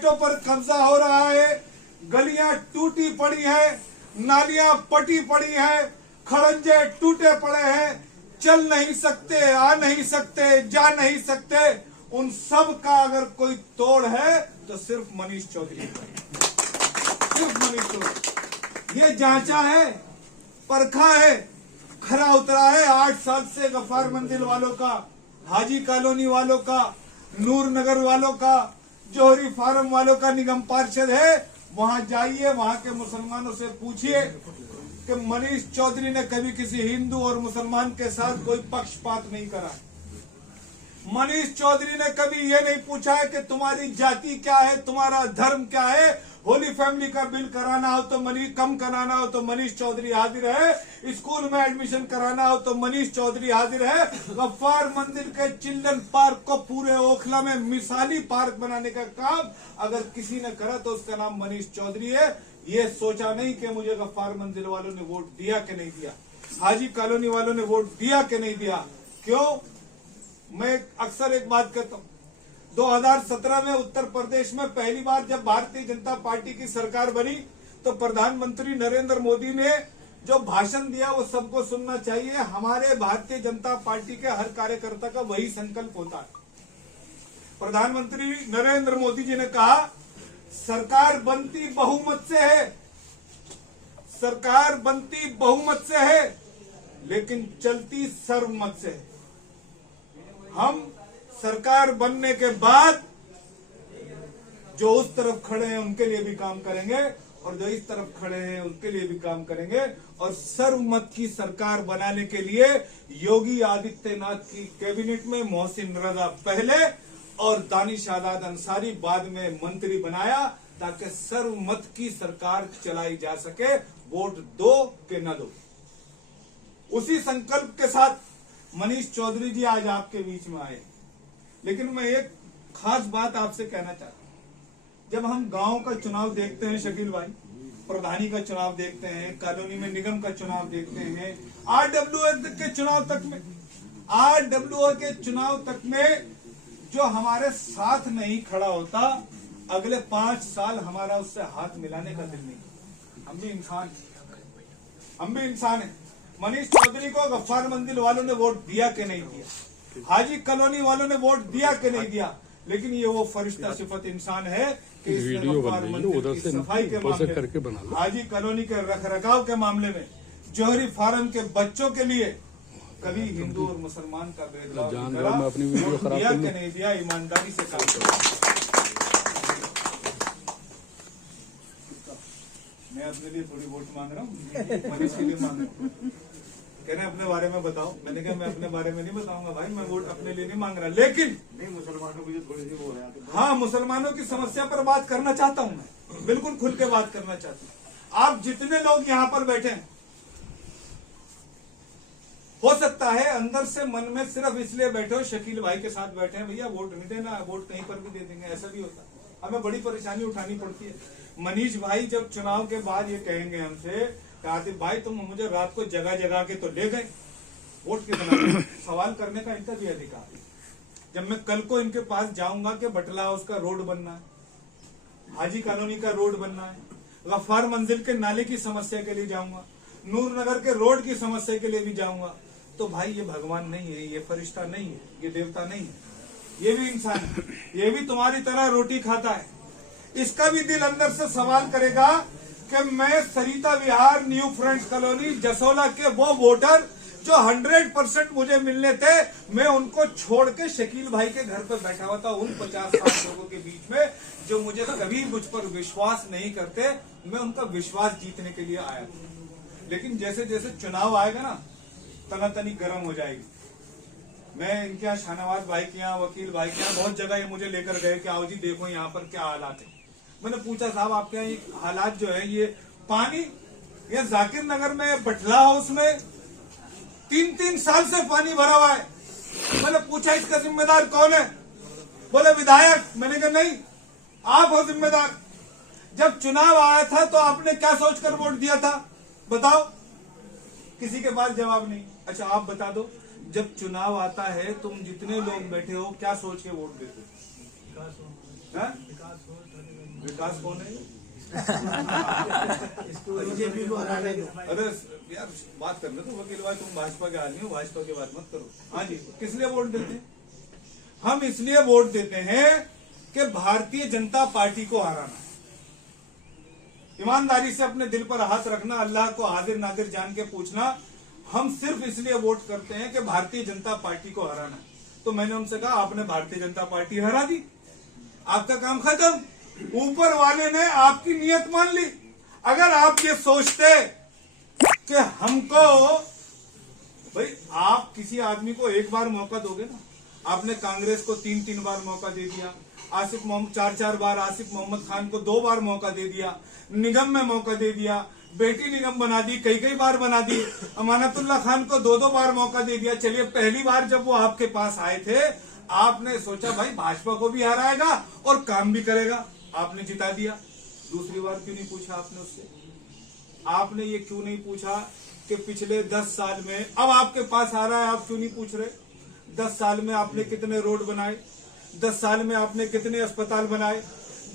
फ्लैटों पर कब्जा हो रहा है, गलियां टूटी पड़ी है, नालियां पटी पड़ी है, खड़ंजे टूटे पड़े हैं, चल नहीं सकते, आ नहीं सकते, जा नहीं सकते। उन सब का अगर कोई तोड़ है तो सिर्फ मनीष चौधरी का, सिर्फ मनीष चौधरी। ये जांचा है, परखा है, खरा उतरा है। 8 साल से गफ्फार मंजिल वालों का, हाजी कॉलोनी वालों का, नूर नगर वालों का, जौहरी फार्म वालों का निगम पार्षद है। वहां जाइए, वहां के मुसलमानों से पूछिए कि मनीष चौधरी ने कभी किसी हिंदू और मुसलमान के साथ कोई पक्षपात नहीं करा। मनीष चौधरी ने कभी ये नहीं पूछा है कि तुम्हारी जाति क्या है, तुम्हारा धर्म क्या है। होली फैमिली का बिल कराना हो तो मनीष, कम कराना हो तो मनीष चौधरी हाजिर है। स्कूल में एडमिशन कराना हो तो मनीष चौधरी हाजिर है। गफ्फार मंदिर के चिल्ड्रन पार्क को पूरे ओखला में मिसाली पार्क बनाने का काम अगर किसी ने करा तो उसका नाम मनीष चौधरी है। ये सोचा नहीं कि मुझे गफ्फार मंदिर वालों ने वोट दिया कि नहीं दिया, हाजी कॉलोनी वालों ने वोट दिया कि नहीं दिया। क्यों? मैं अक्सर एक बात कहता हूं, 2017 में उत्तर प्रदेश में पहली बार जब भारतीय जनता पार्टी की सरकार बनी तो प्रधानमंत्री नरेंद्र मोदी ने जो भाषण दिया वो सबको सुनना चाहिए। हमारे भारतीय जनता पार्टी के हर कार्यकर्ता का वही संकल्प होता है। प्रधानमंत्री नरेंद्र मोदी जी ने कहा, सरकार बनती बहुमत से है, सरकार बनती बहुमत से है, लेकिन चलती सर्वमत से है। हम सरकार बनने के बाद जो उस तरफ खड़े हैं उनके लिए भी काम करेंगे और जो इस तरफ खड़े हैं उनके लिए भी काम करेंगे। और सर्वमत की सरकार बनाने के लिए योगी आदित्यनाथ की कैबिनेट में मोहसिन रजा पहले और दानिश आजाद अंसारी बाद में मंत्री बनाया ताकि सर्वमत की सरकार चलाई जा सके। वोट दो कि न दो, उसी संकल्प के साथ मनीष चौधरी जी आज आपके बीच में आए। लेकिन मैं एक खास बात आपसे कहना चाहता हूं। जब हम गांव का चुनाव देखते हैं शकील भाई, प्रधानी का चुनाव देखते हैं, कॉलोनी में निगम का चुनाव देखते हैं, आरडब्ल्यूओ के चुनाव तक में, आरडब्ल्यूओ के चुनाव तक में जो हमारे साथ नहीं खड़ा होता, अगले 5 साल हमारा उससे हाथ मिलाने का दिल नहीं। हम भी इंसान, हम भी इंसान हैं। मनीष चौधरी को गफ्फार मंदिर वालों ने वोट दिया कि नहीं दिया, हाजी कॉलोनी वालों ने वोट दिया कि नहीं दिया, लेकिन ये वो फरिश्ता सिफत इंसान है कि गफ्फार मंदिर की सफाई के मामले में, हाजी कॉलोनी के रखरखाव के मामले में, जौहरी फार्म के बच्चों के लिए कभी हिंदू और मुसलमान का भेदभाव दिया कि नहीं दिया। ईमानदारी से काम करो। मैं अपने लिए थोड़ी वोट मांग रहा हूँ, मनीष के लिए मांग रहा हूँ। कह रहे अपने बारे में बताओ, मैंने कहा मैं अपने बारे में नहीं बताऊंगा भाई, मैं वोट अपने लिए नहीं मांग रहा, लेकिन नहीं मुसलमानों की थोड़ी सी वो है। हाँ, मुसलमानों की समस्या पर बात करना चाहता हूँ, मैं बिल्कुल खुल के बात करना चाहता हूँ। आप जितने लोग यहाँ पर बैठे हैं, हो सकता है अंदर से मन में सिर्फ इसलिए बैठे हो शकील भाई के साथ बैठे हैं, भैया वोट नहीं देना, वोट कहीं पर भी दे देंगे, ऐसा भी होता है। हमें बड़ी परेशानी उठानी पड़ती है। मनीष भाई जब चुनाव के बाद ये कहेंगे हमसे, आतिफ भाई तुम मुझे रात को जगह जगह के तो ले गए, वोट कितना सवाल करने का इनका भी अधिकार है। जब मैं कल को इनके पास जाऊंगा कि बटला हाउस का रोड बनना है, हाजी कॉलोनी का रोड बनना है, गफ्फार मंजिल के नाले की समस्या के लिए जाऊंगा, नूर नगर के रोड की समस्या के लिए भी जाऊंगा, तो भाई ये भगवान नहीं है, ये फरिश्ता नहीं है, ये देवता नहीं है, ये भी इंसान है, ये भी तुम्हारी तरह रोटी खाता है। इसका भी दिल अंदर से सवाल करेगा कि मैं सरिता विहार, न्यू फ्रेंड्स कॉलोनी, जसोला के वो वोटर जो 100% मुझे मिलने थे, मैं उनको छोड़ के शकील भाई के घर पर बैठा हुआ था उन 50-60 लोगों के बीच में जो मुझे कभी मुझ पर विश्वास नहीं करते, मैं उनका विश्वास जीतने के लिए आया था। लेकिन जैसे जैसे चुनाव आएगा ना, तनातनी गर्म हो जाएगी। मैं इनके यहाँ शाहनवाज भाई के यहाँ, वकील भाई के यहाँ बहुत जगह ये मुझे लेकर गए कि आओ जी देखो यहाँ पर क्या हालात है। मैंने पूछा साहब आपके यहाँ ये हालात जो है, ये पानी, ये जाकिर नगर में बटला हाउस में 3-3 साल से पानी भरा हुआ है। मैंने पूछा इसका जिम्मेदार कौन है, बोले विधायक। मैंने कहा नहीं, आप हो जिम्मेदार। जब चुनाव आया था तो आपने क्या सोचकर वोट दिया था, बताओ। किसी के पास जवाब नहीं। अच्छा आप बता दो, जब चुनाव आता है तुम जितने लोग बैठे हो क्या सोच के वोट देते हो? विकास कौन है? बीजेपी को हराने दो। अरे यार बात करने तो वकील भाई, तुम भाजपा के आदमी हो, भाजपा की बात मत करो। हाँ जी, किस लिए वोट देते हैं? हम इसलिए वोट देते हैं कि भारतीय जनता पार्टी को हराना है। ईमानदारी से अपने दिल पर हाथ रखना, अल्लाह को हाजिर नाजिर जान के पूछना, हम सिर्फ इसलिए वोट करते हैं कि भारतीय जनता पार्टी को हराना है। तो मैंने उनसे कहा आपने भारतीय जनता पार्टी हरा दी, आपका काम खत्म। ऊपर वाले ने आपकी नियत मान ली। अगर आप ये सोचते कि हमको, भाई आप किसी आदमी को एक बार मौका दोगे ना, आपने कांग्रेस को 3-3 बार मौका दे दिया, आसिफ मोहम्मद 4-4 बार, आसिफ मोहम्मद खान को 2 बार मौका दे दिया, निगम में मौका दे दिया, बेटी निगम बना दी, कई बार बना दी, अमानतुल्लाह खान को 2-2 बार मौका दे दिया। चलिए पहली बार जब वो आपके पास आए थे, आपने सोचा भाई भाजपा को भी हराएगा और काम भी करेगा, आपने जिता दिया। दूसरी बार क्यों नहीं पूछा आपने उससे? आपने ये क्यों नहीं पूछा कि पिछले 10 साल में, अब आपके पास आ रहा है, आप क्यों नहीं पूछ रहे 10 साल में आपने कितने रोड बनाए, 10 साल में आपने कितने अस्पताल बनाए,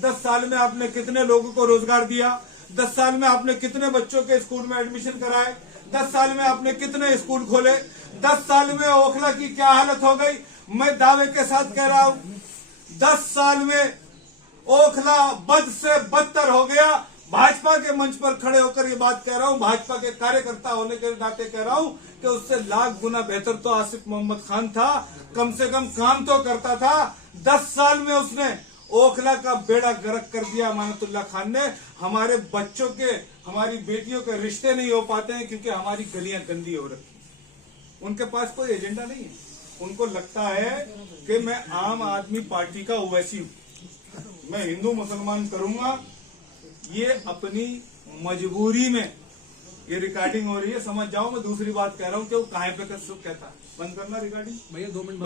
10 साल में आपने कितने लोगों को रोजगार दिया, 10 साल में आपने कितने बच्चों के स्कूल में एडमिशन कराए, 10 साल में आपने कितने स्कूल खोले, 10 साल में ओखला की क्या हालत हो गई। मैं दावे के साथ कह रहा हूं 10 साल में ओखला बद से बदतर हो गया। भाजपा के मंच पर खड़े होकर ये बात कह रहा हूं, भाजपा के कार्यकर्ता होने के नाते कह रहा हूं कि उससे लाख गुना बेहतर तो आसिफ मोहम्मद खान था, कम से कम काम तो करता था। 10 साल में उसने ओखला का बेड़ा गर्क कर दिया। अमानतुल्लाह खान ने, हमारे बच्चों के, हमारी बेटियों के रिश्ते नहीं हो पाते हैं क्योंकि हमारी गलियां गंदी हो रखी। उनके पास कोई एजेंडा नहीं है, उनको लगता है कि मैं आम आदमी पार्टी का ओवैसी हूं, मैं हिंदू मुसलमान करूंगा। ये अपनी मजबूरी में, ये रिकॉर्डिंग हो रही है, समझ जाओ मैं दूसरी बात कह रहा हूं कि वो काहे पे कहता है। बंद करना रिकॉर्डिंग भैया, 2 मिनट।